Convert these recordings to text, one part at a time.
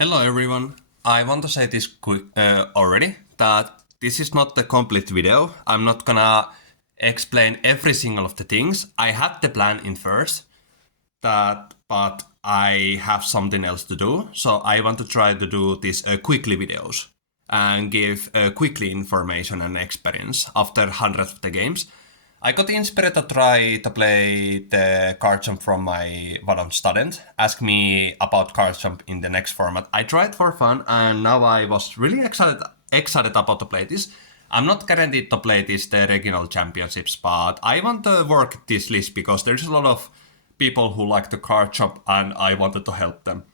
Hello everyone. I want to say this quick already that this is not the complete video. I'm not gonna explain every single of the things. I had the plan in first, but I have something else to do. So I want to try to do these quickly videos and give quickly information and experience after hundreds of the games. I got inspired to try to play the Garchomp from my one student. Ask me about Garchomp in the next format. I tried for fun and now I was really excited about to play this. I'm not guaranteed to play this the regional championships, but I want to work this list because there's a lot of people who like the Garchomp and I wanted to help them.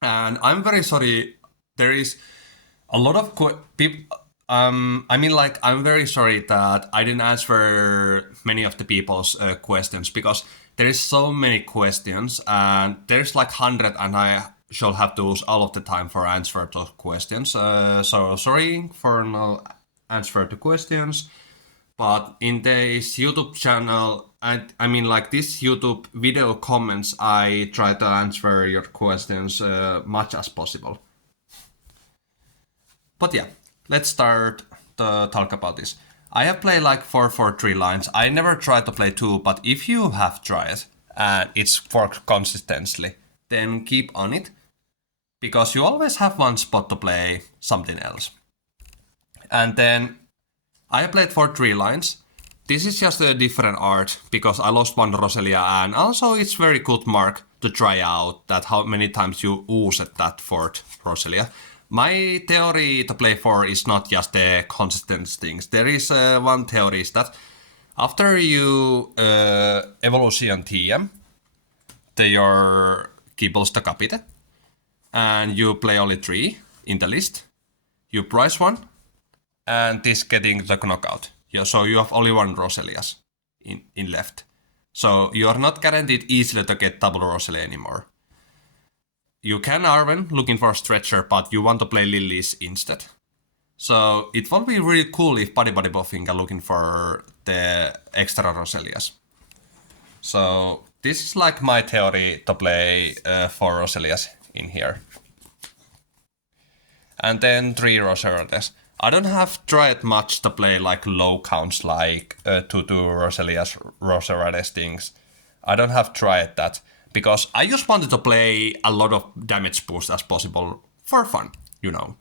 And I'm very sorry, there is a lot of people. I'm very sorry that I didn't answer many of the people's questions because there is so many questions and there's like 100 and I shall have to use all of the time for answer those questions. So sorry for no answer to questions, but in this YouTube channel, this YouTube video comments, I try to answer your questions much as possible. But yeah. Let's start to talk about this. I have played like 4-4-3 lines. I never tried to play 2, but if you have tried and it's worked consistently, then keep on it. Because you always have one spot to play something else. And then I have played 4-3 lines. This is just a different art because I lost one Roselia and also it's very good mark to try out that how many times you use that fourth Roselia. My theory to play for is not just the consistent things. There is one theory is that after you evolution TM to your Gible's the Gabite and you play only 3 in the list, you price one and this getting the knockout. So you have only one Roselias in left. So you are not guaranteed easily to get double Roselia anymore. You can Arven looking for a stretcher, but you want to play Lillies instead. So it will be really cool if Buddy-Buddy Poffin are looking for the extra Roselias. So this is like my theory to play 4 Roselias in here. And then 3 Roserades. I don't have tried much to play like low counts like 2 Roselias, Roserades things. I don't have tried that. Because I just wanted to play a lot of damage boost as possible for fun, you know.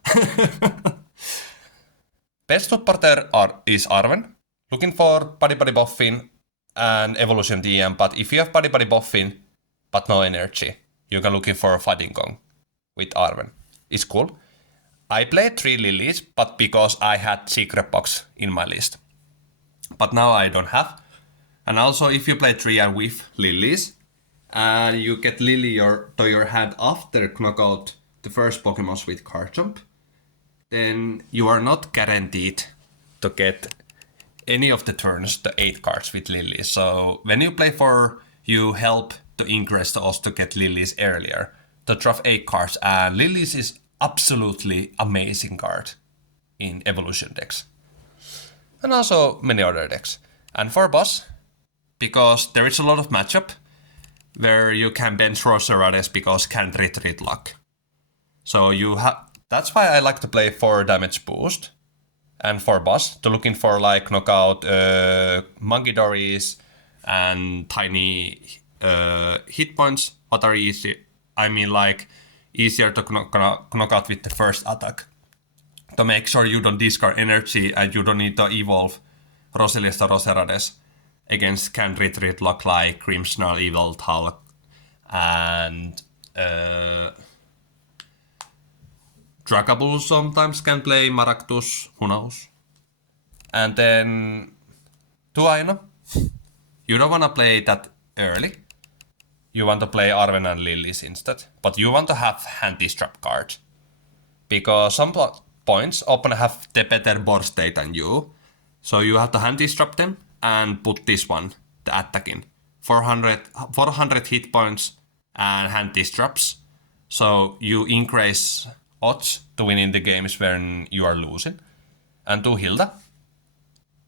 Best supporter is Arven, looking for Buddy-Buddy Poffin and Evolution DM, but if you have Buddy-Buddy Poffin but no energy, you can looking for Fighting Gong with Arven. It's cool. I played 3 Lillies, but because I had secret box in my list. But now I don't have. And also if you play 3 and with Lillies, and you get Lillie to your hand after knockout the first Pokémon with Garchomp, then you are not guaranteed to get any of the turns the 8 cards with Lillie. So when you play for, you help to increase the odds to get Lillies earlier, to draft 8 cards, and Lillies is absolutely amazing card in evolution decks. And also many other decks. And for boss, because there is a lot of matchup, where you can bench Roserades because can't retreat luck. So that's why I like to play 4 damage boost and 4 boss to looking for like knockout Monkey Dories and tiny hit points what are easy. Easier to knock out with the first attack. To make sure you don't discard energy and you don't need to evolve Roselias to Roserades against can retreat luck like Crimsonal, Evil Talk, and Dracapult sometimes can play Maractus, who knows. And then to Iono, you don't want to play that early. You want to play Arven and Lillies instead, but you want to have anti-strap card. Because some points opponent have the better board state than you, so you have to anti-strap them and put this one, the attack in. 400 hit points and anti-straps. So you increase odds to winning the games when you are losing. And to Hilda.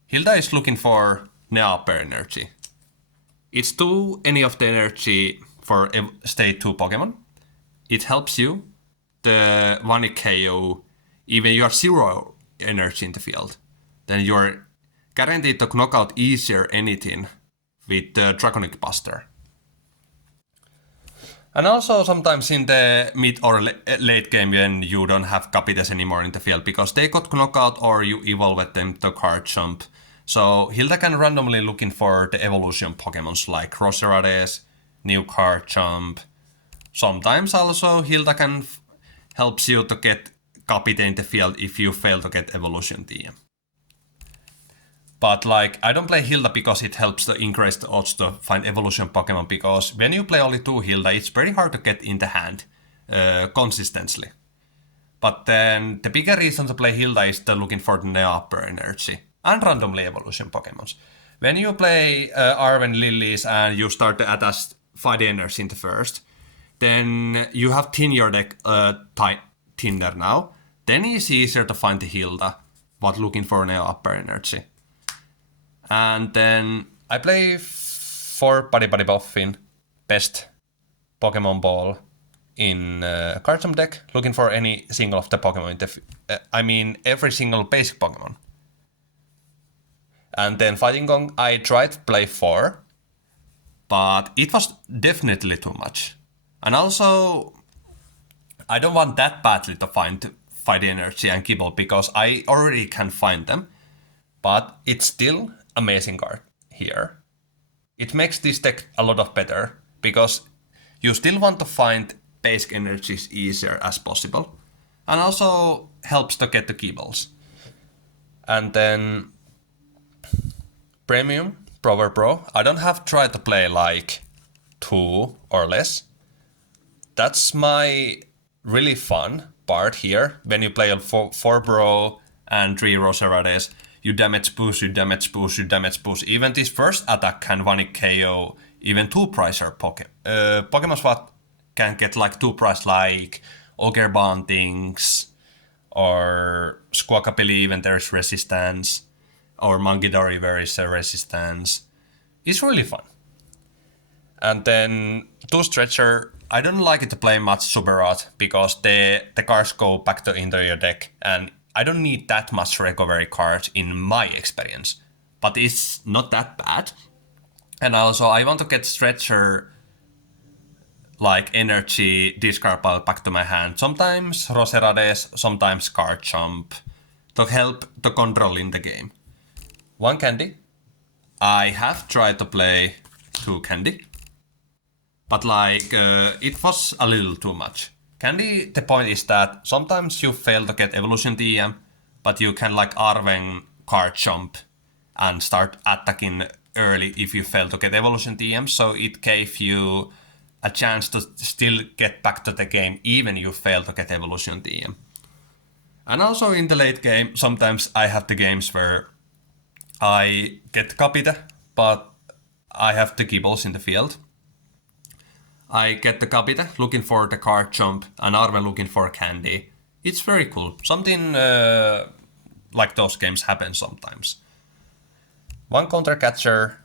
Hilda is looking for Neo Upper Energy. It's any of the energy for state 2 Pokémon. It helps you one KO, even you are 0 energy in the field, then you're guaranteed to knock out easier anything with the Draconic Buster. And also sometimes in the mid or late game when you don't have Gabites anymore in the field because they got knockout or you evolve them to Garchomp. So Hilda can randomly looking for the evolution Pokemons like Roserade, new Garchomp. Sometimes also Hilda can helps you to get Gabite in the field if you fail to get evolution TM. But like, I don't play Hilda because it helps to increase the odds to find evolution Pokemon, because when you play only 2 Hilda, it's very hard to get in the hand consistently. But then the bigger reason to play Hilda is to looking for the Neo Upper Energy and randomly evolution Pokemons. When you play Arven Lilies and you start to attach Fighting Energy in the first, then you have thin your deck thinner now. Then it's easier to find the Hilda, but looking for Neo Upper Energy. And then I play 4 Buddy-Buddy Poffin best Pokemon Ball in Garchomp deck, looking for any single of the Pokemon in the I mean every single basic Pokemon. And then Fighting Gong, I tried to play 4, but it was definitely too much. And also, I don't want that badly to find Fighting Energy and Gible because I already can find them, but it's still amazing card here. It makes this deck a lot of better because you still want to find basic energies easier as possible, and also helps to get the Gibles. And then Premium Power Pro, I don't have tried to play like 2 or less. That's my really fun part here. When you play 4 Pro and 3 Roserades, you damage boost, you damage boost, you damage boost. Even this first attack can 1 KO even 2 pricer Pokemon what can get like 2 price like Ogre Bantings or Squawkabilly even there is resistance, or Mangidori there is a resistance. It's really fun. And then 2 Stretcher, I don't like it to play much Super Rod because the cards go back to into your deck and I don't need that much recovery cards in my experience, but it's not that bad. And also I want to get Stretcher like energy discard pile back to my hand. Sometimes Roserades, sometimes Garchomp to help the control in the game. 1 Candy. I have tried to play 2 Candy, but like it was a little too much. Candy, the point is that sometimes you fail to get evolution TM, but you can like Arven Garchomp and start attacking early if you fail to get evolution TM, so it gave you a chance to still get back to the game even you fail to get evolution TM. And also in the late game, sometimes I have the games where I get Gabite, but I have the Gibles in the field. I get the Gabite looking for the Garchomp and Arven looking for Candy. It's very cool. Something like those games happen sometimes. 1 Counter Catcher.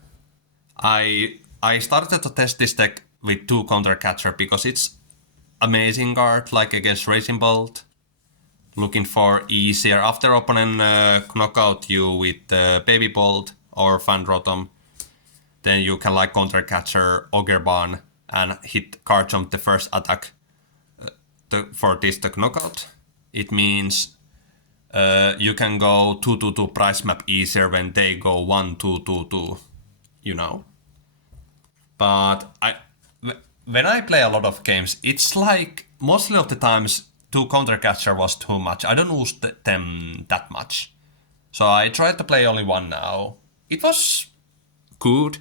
I started to test this deck with 2 Counter Catcher because it's amazing card like against Racing Bolt. Looking for easier after opponent knock out you with Baby Bolt or Fan Rotom. Then you can like Counter Catcher Ogreban and hit Garchomp the first attack for this to knockout. It means you can go 2-2-2 price map easier when they go 1-2-2-2, you know. But when I play a lot of games, it's like mostly of the times 2 Counter Catcher was too much. I don't use them that much. So I tried to play only 1 now. It was good.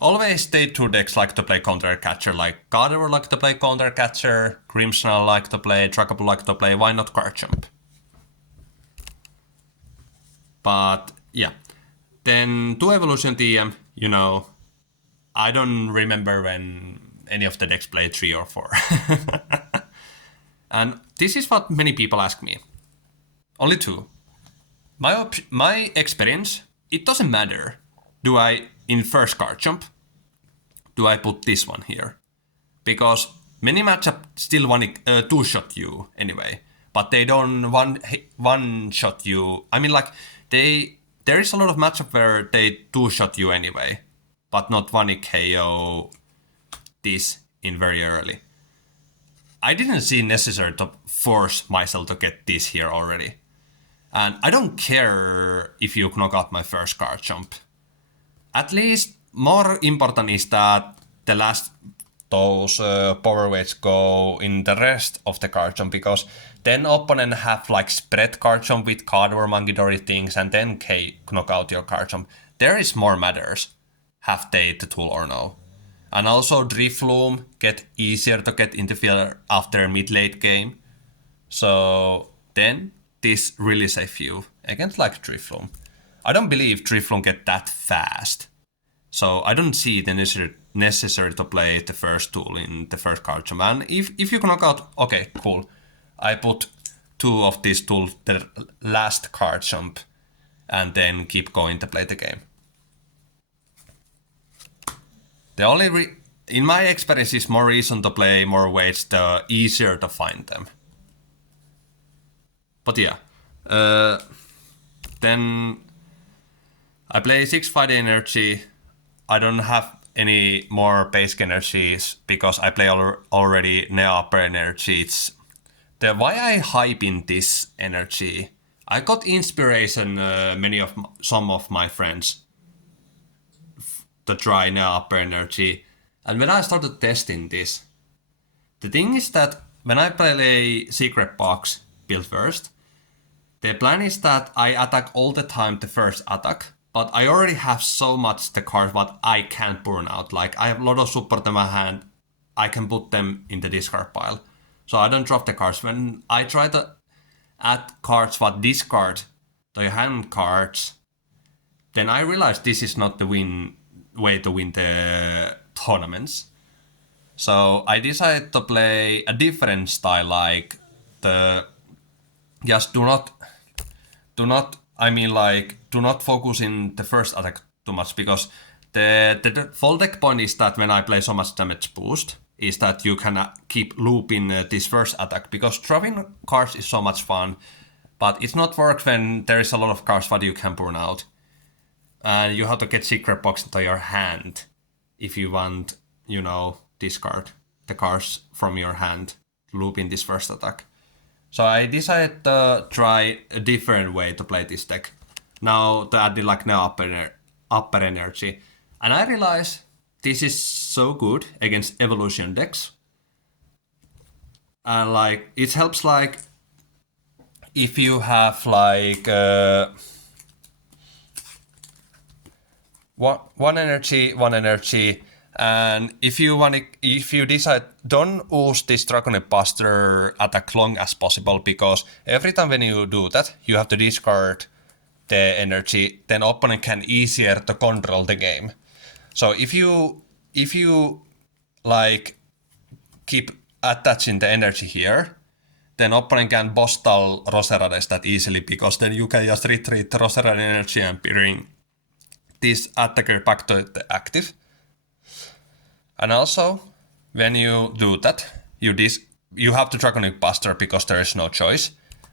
Always day 2 decks like to play Counter Catcher, like Gardevoir like to play Counter Catcher, Grimmsnarl like to play, Dracapult like to play, why not Garchomp? But yeah. Then 2 Evolution TM, you know, I don't remember when any of the decks play 3 or 4. And this is what many people ask me. Only 2. My experience, it doesn't matter. Do I, in first Garchomp, do I put this one here? Because Many matchup still two-shot you anyway, but they don't one-shot you. I mean, like, there is a lot of matchup where they two-shot you anyway, but not one KO this in very early. I didn't see necessary to force myself to get this here already. And I don't care if you knock out my first Garchomp. At least more important is that the last those power weights go in the rest of the Garchomp, because then opponent have like spread Garchomp with Cardor, Mangidori things, and then knock out your Garchomp. There is more matters. Have they the tool or no? And also Drifloom get easier to get into field after mid-late game. So then this really save you against like Drifloom. I don't believe Drifloom get that fast. So I don't see the necessary to play the first tool in the first Garchomp. And if you knock out, okay, cool. I put 2 of these tools the last Garchomp and then keep going to play the game. The only, in my experience, is more reason to play more weights, the easier to find them. But yeah, then I play 6 Fighting Energy. I don't have any more basic energies because I play already Neo Upper Energy. It's why I hype in this energy. I got inspiration some of my friends to try Neo Upper Energy, and when I started testing this, the thing is that when I play Secret Box build first, the plan is that I attack all the time the first attack, but I already have so much the cards what I can't burn out. Like, I have a lot of support in my hand, I can put them in the discard pile. So I don't drop the cards. When I try to add cards what discard to your hand cards, then I realize this is not the way to win the tournaments. So I decided to play a different style, like just do not focus in the first attack too much, because the full deck point is that when I play so much damage boost, is that you can keep looping this first attack, because dropping cards is so much fun, but it's not work when there is a lot of cards that you can burn out. And you have to get Secret Box into your hand if you want, discard the cards from your hand, loop in this first attack. So I decided to try a different way to play this deck. Now to add like Neo Upper Energy. And I realized this is so good against evolution decks. And like, it helps like if you have like one energy, and if you decide, don't use this Draconic Buster attack long as possible, because every time when you do that, you have to discard the energy, then opponent can easier to control the game. So if you like keep attaching the energy here, then opponent can boss stall Roserades that easily, because then you can just retreat the Roserade energy and bring this attacker back to the active. And also, when you do that, you have to Draconic Buster because there is no choice.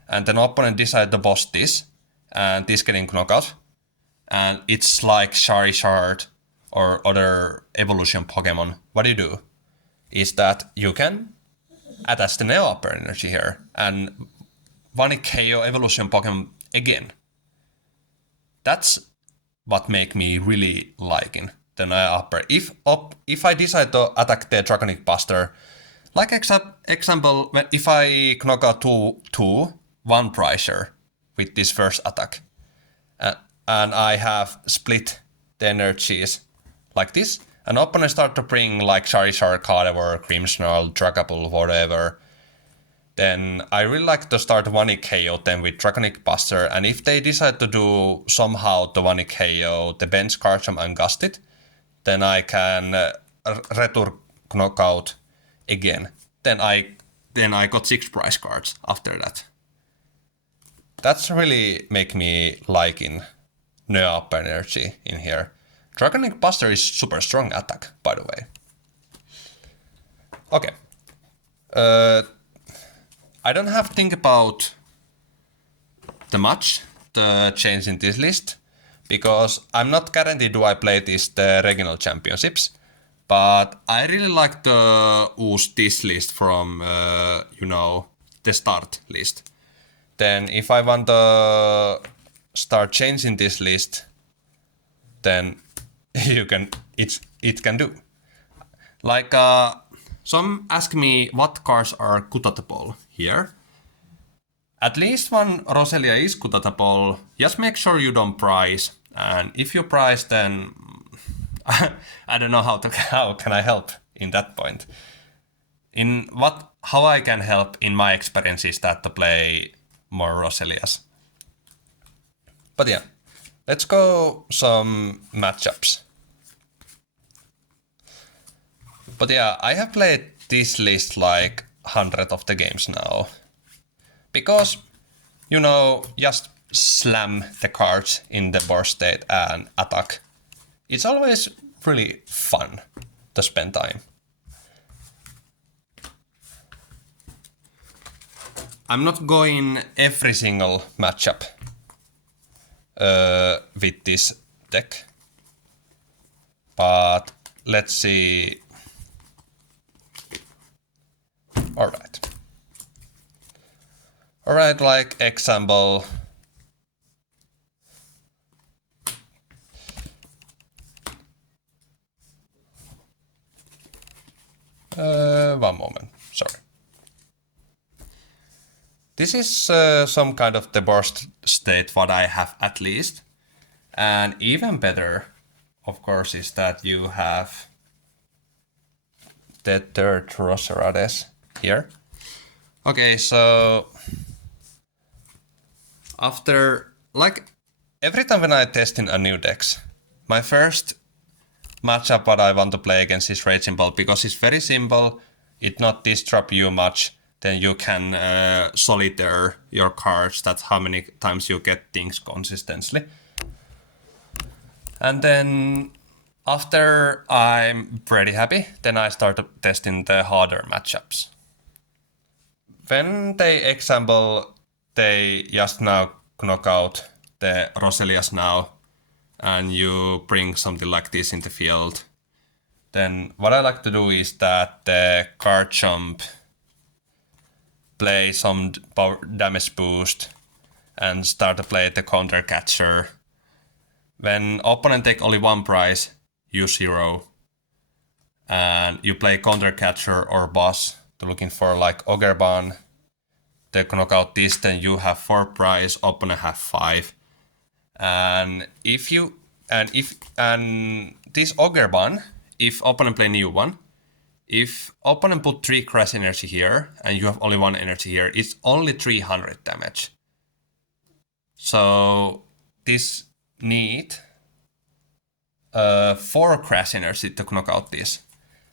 And then opponent decide to boss this, and this getting knockout. And it's like Charizard or other evolution Pokemon. What do? Is that you can attach the Neo Upper Energy here and one KO evolution Pokemon again. That's what make me really liking the Neo Upper. If I decide to attack the Draconic Buster, like example, if I knock out two one pricer with this first attack, and I have split the energies like this, and opponent start to bring like Charizard, Gardevoir, Grimmsnarl, Dracapult, whatever, then I really like to start one KO them with Draconic Buster, and if they decide to do somehow the one KO the bench Garchomp and Gustit, then I can return knockout again. Then I got 6 prize cards after that. That's really make me liking Neo Upper Energy in here. Draconic Buster is super strong attack, by the way. Okay, I don't have to think about the change in this list, because I'm not guaranteed do I play the regional championships, but I really like to use this list from, the start list. Then if I want to start changing this list, then it can do. Like, some ask me what cards are cuttable here. At least one Roselia is cuttable. Just make sure you don't price. And if you price, then I don't know how can I help in that point. How I can help in my experience is that to play more Roselias. But yeah, let's go some matchups. But yeah, I have played this list like 100 of the games now. Because, just slam the cards in the board state and attack. It's always really fun to spend time. I'm not going every single matchup with this deck. But let's see. Alright, like example. One moment, sorry. This is some kind of the board state what I have at least. And even better, of course, is that you have the third Roserades here. Okay, so after, like, every time when I test in a new decks, my first matchup what I want to play against is Raging Ball, because it's very simple, it not disrupt you much, then you can solitaire your cards, that's how many times you get things consistently. And then after I'm pretty happy, then I start testing the harder matchups. When they just now knock out the Roselias now, and you bring something like this in the field, then what I like to do is that the Garchomp play some power damage boost and start to play the counter catcher. When opponent take only one prize, you 0. And you play counter catcher or boss to looking for like Ogreban. They knock out this, then you have 4 prize, opponent have 5. And this Ogreban, if opponent play new one, if opponent put 3 crash energy here and you have only 1 energy here, it's only 300 damage. So this need 4 crash energy to knock out this.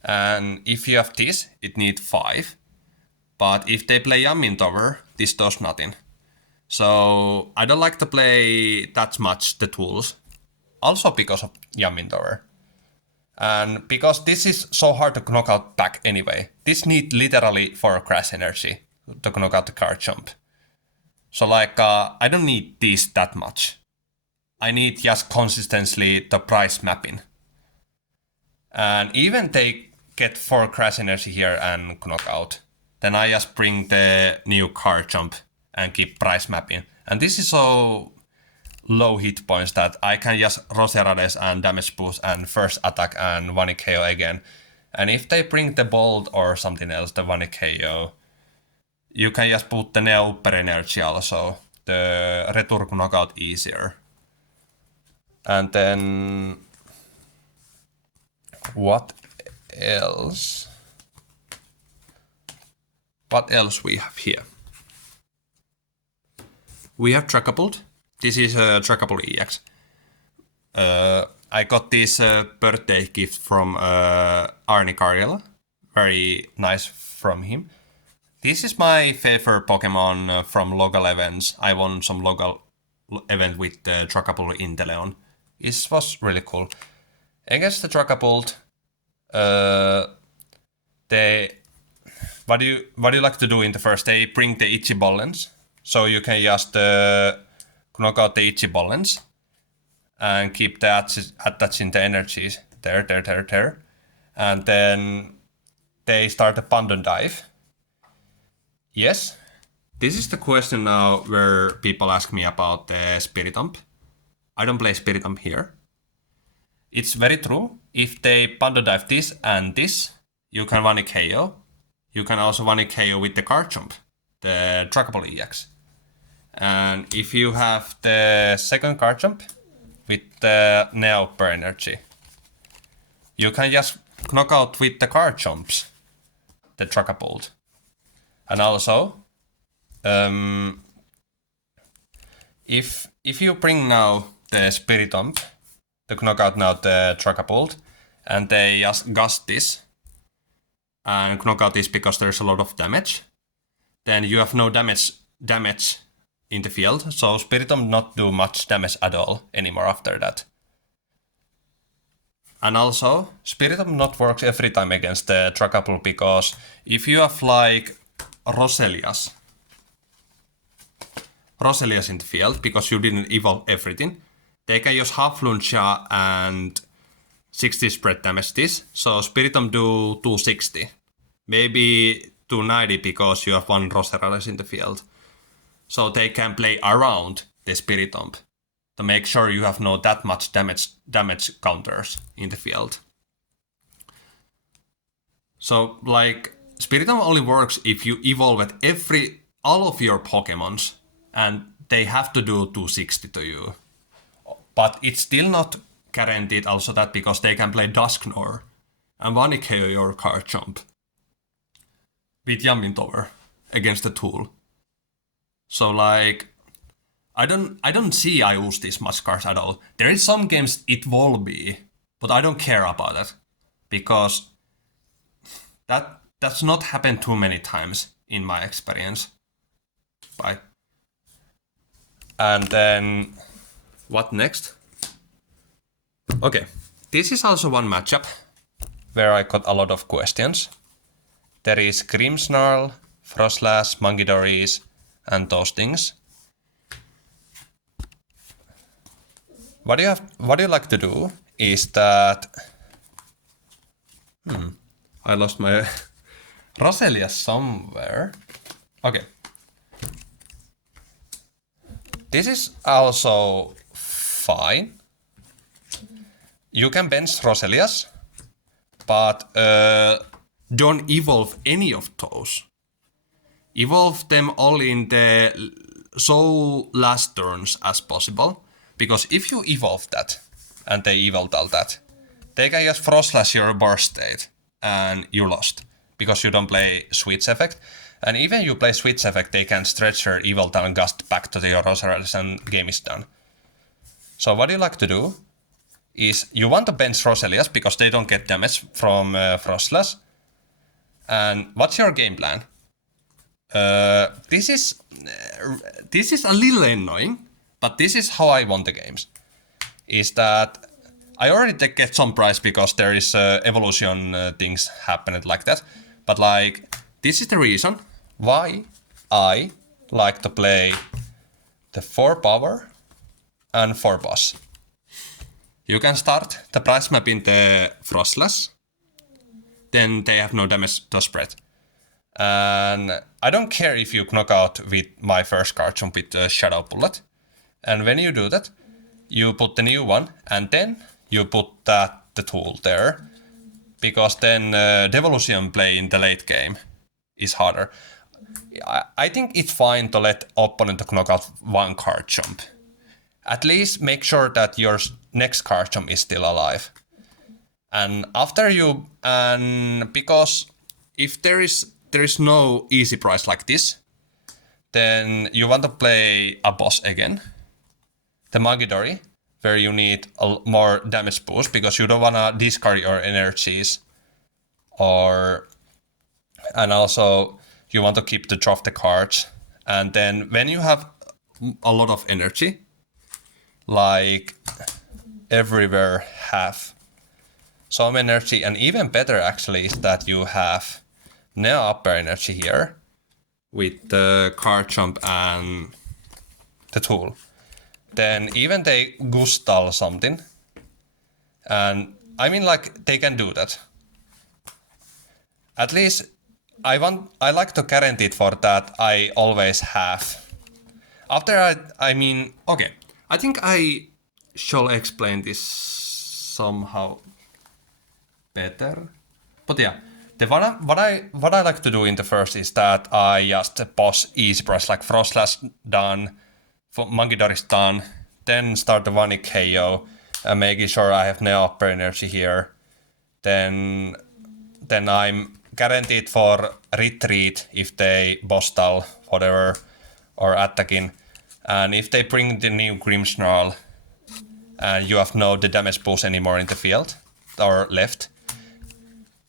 And if you have this, it needs 5. But if they play Yamin Tower, this does nothing. So I don't like to play that much the tools. Also because of Yamin Tower. And because this is so hard to knock out back anyway. This needs literally 4 crash energy to knock out the Garchomp. So like, I don't need this that much. I need just consistently the price mapping. And even they get 4 crash energy here and knock out. Then I just bring the new Garchomp and keep price mapping. And this is so low hit points that I can just Roserades and damage boost and first attack and 1 KO again. And if they bring the Bolt or something else, the 1 KO, you can just put the Neo Upper Energy also. The return knockout easier. And then what else? What else we have here? We have Dracapult. This is a Dracapult EX. I got this birthday gift from Arni Karjala. Very nice from him. This is my favorite Pokemon from local events. I won some local event with the Dracapult Inteleon. This was really cool. Against the Dracapult, what do you like to do in the first day? Bring the itchy ballens, so you can just knock out the itchy ballens and keep the attaching the energies there, and then they start a abandon dive. Yes, this is the question now where people ask me about the Spiritomb. I don't play Spiritomb here. It's very true. If they abandon dive this and this, you can 1 KO. You can also 1 KO with the Garchomp, the Dracapult EX. And if you have the second Garchomp with the Neo Upper Energy, you can just knock out with the Garchomps, the Dracapult. And also, if you bring now the Spiritomb to knock out now the Dracapult, and they just gust this and knock out this because there's a lot of damage, then you have no damage in the field, so Spiritomb not do much damage at all anymore after that. And also, Spiritomb not works every time against the Dracapult, because if you have like Roselias in the field, because you didn't evolve everything, they can use half Luncia and 60 spread damage this, so Spiritomb do 260. Maybe 290 because you have 1 Roserade in the field. So they can play around the Spiritomb to make sure you have not that much damage counters in the field. So like Spiritomb only works if you evolve at all of your Pokémons and they have to do 260 to you. But it's still not guaranteed also that, because they can play Dusknoir and 1 KO your Garchomp with Yamin Tower against the tool. So like I don't see I use this much cards at all. There is some games it will be, but I don't care about it, because that's not happened too many times in my experience. Bye. And then what next? Okay, this is also one matchup where I got a lot of questions. There is Grimmsnarl, Frostlass, Mangidories, and those things. What you like to do is that... I lost my Roselia somewhere. Okay. This is also fine. You can bench Roselias, but don't evolve any of those. Evolve them all in the last turns as possible, because if you evolve that and they evolved all that, they can just Frostlash your burst state and you lost, because you don't play Switch Effect. And even you play Switch Effect, they can stretch your Evil and Gust back to your Roserade and game is done. So what you like to do is you want to bench Roselias because they don't get damage from Frostlass. And what's your game plan? This is a little annoying, but this is how I won the games. Is that I already get some prize because there is evolution things happening like that. But like, this is the reason why I like to play the 4 power and 4 boss. You can start the price map in the Frostlass, then they have no damage to spread. And I don't care if you knock out with my first Garchomp with Shadow Bullet. And when you do that, you put the new one, and then you put the tool there, because then Devolution play in the late game is harder. I think it's fine to let opponent knock out 1 Garchomp. At least make sure that your next Garchomp is still alive. And after you, and because if there is no easy prize like this, then you want to play a boss again, the Magidori, where you need a more damage boost because you don't want to discard your energies, and also you want to keep the drop the cards. And then when you have a lot of energy, like everywhere have some energy, and even better actually is that you have Neo Upper Energy here with the Garchomp and the tool. Then even they Gustal something. And I mean, like, they can do that. At least I like to guarantee it for that I always have. After I mean, okay, I think I shall explain this somehow better. But yeah, what I like to do in the first is that I just boss easy price like Frost Slash done, Monkey done, then start the 1 KO, and making sure I have Neo Upper Energy here. Then I'm guaranteed for retreat if they boss-stall, whatever, or attacking. And if they bring the new Grimmsnarl and you have no the damage boost anymore in the field or left,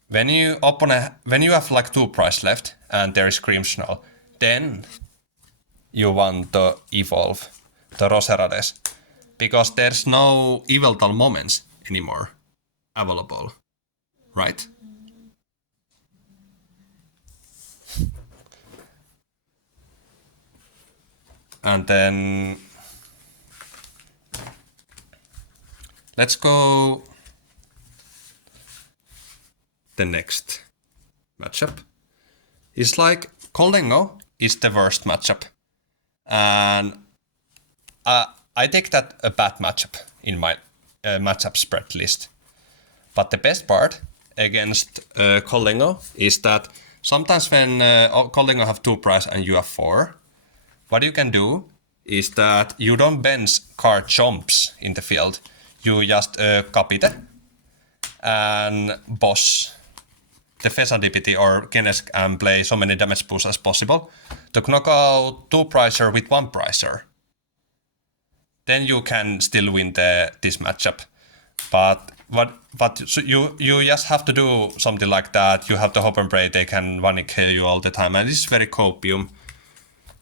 when you have like 2 price left and there is Grimmsnarl, then you want to evolve the Roserades, because there's no Yveltal moments anymore available, right? And then let's go the next matchup. It's like Kolengo is the worst matchup, and I take that a bad matchup in my matchup spread list. But the best part against Kolengo is that sometimes when Kolengo have 2 price and you have 4, what you can do is that you don't bench Garchomps in the field. You just Gabite and boss the Fesandipity or Genesk and play so many damage boosts as possible to knock out 2 pricer with 1 pricer. Then you can still win this matchup. But so you just have to do something like that. You have the Hop and Pray, they can 1 KO you all the time, and this is very copium.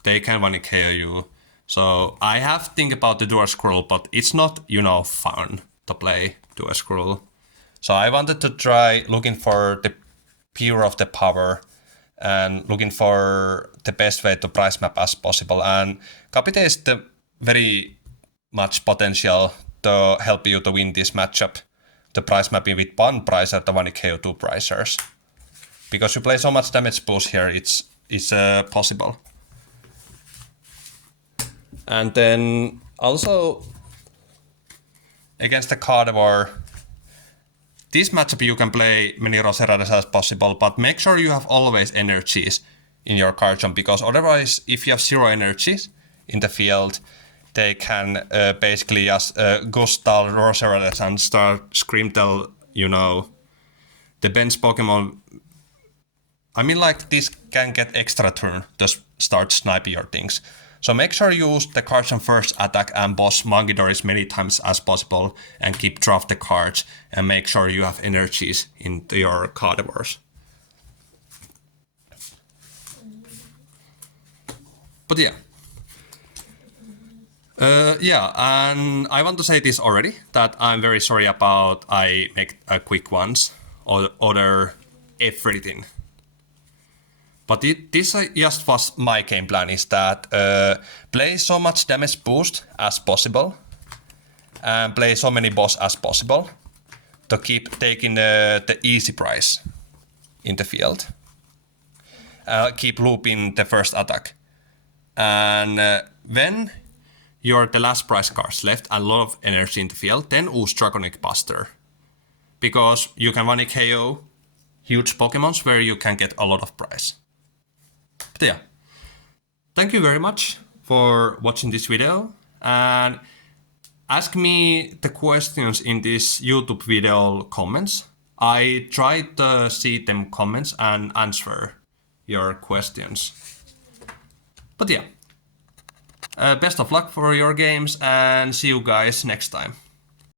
They can 1 KO you. So I have to think about the Dual Scroll, but it's not, fun to play Dual Scroll. So I wanted to try looking for the pure of the power and looking for the best way to price map as possible. And Gabite is the very much potential to help you to win this matchup. The price mapping with 1 pricer to 1 KO 2 pricers. Because you play so much damage boost here, it's possible. And then also against the Carnivore, this matchup you can play many Roserades as possible, but make sure you have always energies in your Garchomp, because otherwise if you have 0 energies in the field, they can basically just Gustal Roserades and start Screamtail, the bench Pokemon. I mean, like, this can get extra turn to start sniping your things. So make sure you use the Garchomp first attack and boss Monkey many times as possible and keep draft the cards and make sure you have energies into your Carnivores. But yeah. And I want to say this already, that I'm very sorry about I make a quick ones or order everything. But this just was my game plan, is that play so much damage boost as possible and play so many boss as possible to keep taking the easy price in the field. Keep looping the first attack. And when you're the last price cards left and a lot of energy in the field, then use Draconic Buster. Because you can 1 KO huge Pokemons where you can get a lot of price. But yeah, thank you very much for watching this video, and ask me the questions in this YouTube video comments. I try to see them comments and answer your questions. But yeah, best of luck for your games and see you guys next time.